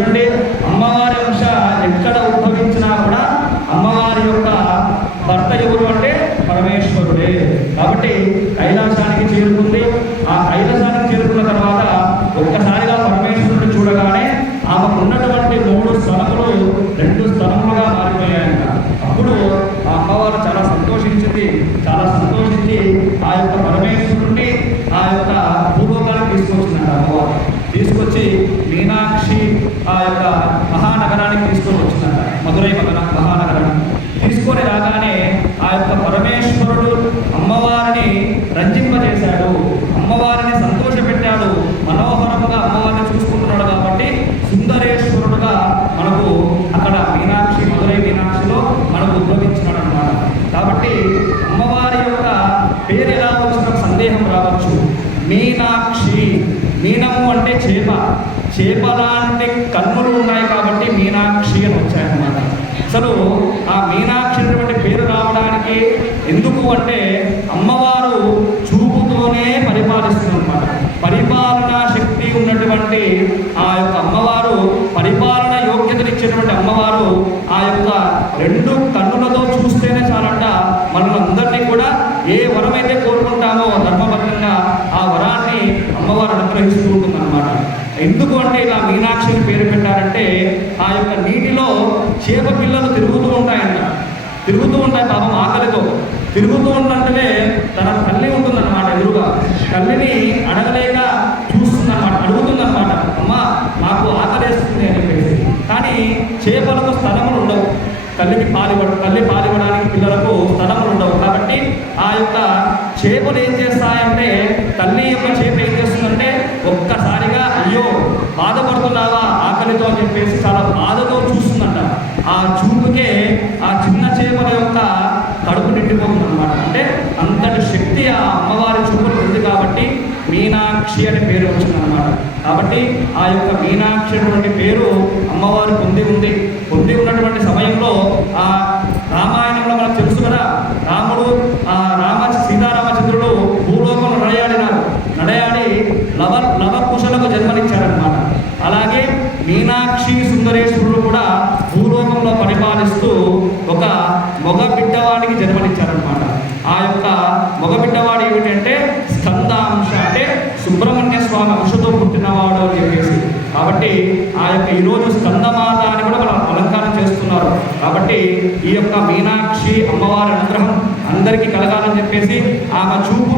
చూడండి అమ్మవారి అంశ ఎక్కడ ఉద్భవించినా కూడా అమ్మవారి యొక్క భర్త ఎవరు అంటే పరమేశ్వరుడే. కాబట్టి కైలాసానికి చేరుకుంది. ఆ కైలాసానికి చేరుకున్న తర్వాత ఒక్కసారిగా పరమేశ్వరుడు చూడగానే ఆమెకు ఉన్నటువంటి మూడు స్థలములు రెండు స్థలములుగా మారిపోయాయంట. అప్పుడు ఆ అమ్మవారు చాలా సంతోషించింది. చాలా సంతోషించి ఆ యొక్క పరమేశ్వరుడిని ఆ యొక్క భూలోకానికి తీసుకొచ్చిందంట అమ్మవారు. తీసుకొచ్చి మీనా ఆ యొక్క మహానగరానికి తీసుకొని వచ్చిందంట మధురై మగన మహానగరానికి తీసుకొని రాగానే ఆ యొక్క పరమేశ్వరుడు అమ్మవారిని రంజింపజేశాడు. అమ్మవారిని సంతోషపెట్టాడు. మనోహరముగా అమ్మవారిని చూసుకుంటున్నాడు కాబట్టి సుందరేశ్వరుడుగా మనకు అక్కడ మీనాక్షి మధురై మీనాక్షిలో మనకు ఉద్భవించినాడు అనమాట కాబట్టి అమ్మవారి యొక్క పేరు ఎలా వచ్చిన సందేహం రావచ్చు. మీనాక్షి. మీనము అంటే చేప. చేపలాంటి కన్నులు ఉన్నాయి కాబట్టి మీనాక్షి అని వచ్చాయన్నమాట. అసలు ఆ మీనాక్షి అనేటువంటి పేరు రావడానికి ఎందుకు అంటే అమ్మవారు చూపుతోనే పరిపాలిస్తుందన్నమాట పరిపాలనా శక్తి ఉన్నటువంటి ఆ యొక్క అమ్మవారు పరిపాలన యోగ్యతనిచ్చేటువంటి అమ్మవారు ఆ యొక్క రెండు కన్నులతో చూస్తేనే చాలంట మనల్ని కూడా ఏ వరమైతే కోరుకుంటామో ధర్మబద్ధంగా ఆ వరాన్ని అమ్మవారు అనుగ్రహిస్తూ ఉంటుందన్నమాట. ఎందుకు అంటే ఇలా మీనాక్షి అని పేరు పెట్టారంటే ఆ యొక్క నీటిలో చేప పిల్లలు తిరుగుతూ ఉంటాయంట తిరుగుతూ ఉంటాయి పాపం ఆకలితో. తిరుగుతూ ఉన్నట్టునే తన తల్లి ఉంటుందన్నమాట ఎదురుగా. తల్లిని అడగలేక చూస్తుందన్నమాట అడుగుతుందన్నమాట. అమ్మ నాకు ఆకలేస్తుంది అని చెప్పేసి. కానీ చేపలకు స్థలములు ఉండవు. తల్లికి పాలివ్వ తల్లి పాలివ్వడానికి పిల్లలకు స్థలములు ఉండవు. కాబట్టి ఆ యొక్క చేపలు ఏం చేస్తాయంటే తల్లి యొక్క చేప ఏం చేస్తుందంటే ఒక్కసారిగా అయ్యో బాధపడుతున్నావా? ఆకలితో అని చెప్పేసి చాలా బాధతో చూస్తుందంట. ఆ చూపుకే ఆ చిన్న చేపల యొక్క కడుపు నిండిపోతుంది అనమాట అంటే అంతటి శక్తి ఆ అమ్మవారి చూపులు ఉంది కాబట్టి మీనాక్షి అనే పేరు వచ్చిందనమాట కాబట్టి ఆ యొక్క మీనాక్షి అటువంటి పేరు అమ్మవారు పొంది ఉంది. మగ బిడ్డవాడికి జన్మనిచ్చారనమాట ఆ యొక్క మగ బిడ్డవాడు ఏమిటంటే స్కందాంశ అంటే సుబ్రహ్మణ్య స్వామి అంశతో పుట్టినవాడు అని చెప్పేసి. కాబట్టి ఆ యొక్క ఈరోజు స్కందమాత అని కూడా మనం అలంకారం చేస్తున్నారు. కాబట్టి ఈ యొక్క మీనాక్షి అమ్మవారి అనుగ్రహం అందరికీ కలగాలని చెప్పేసి ఆమె చూపు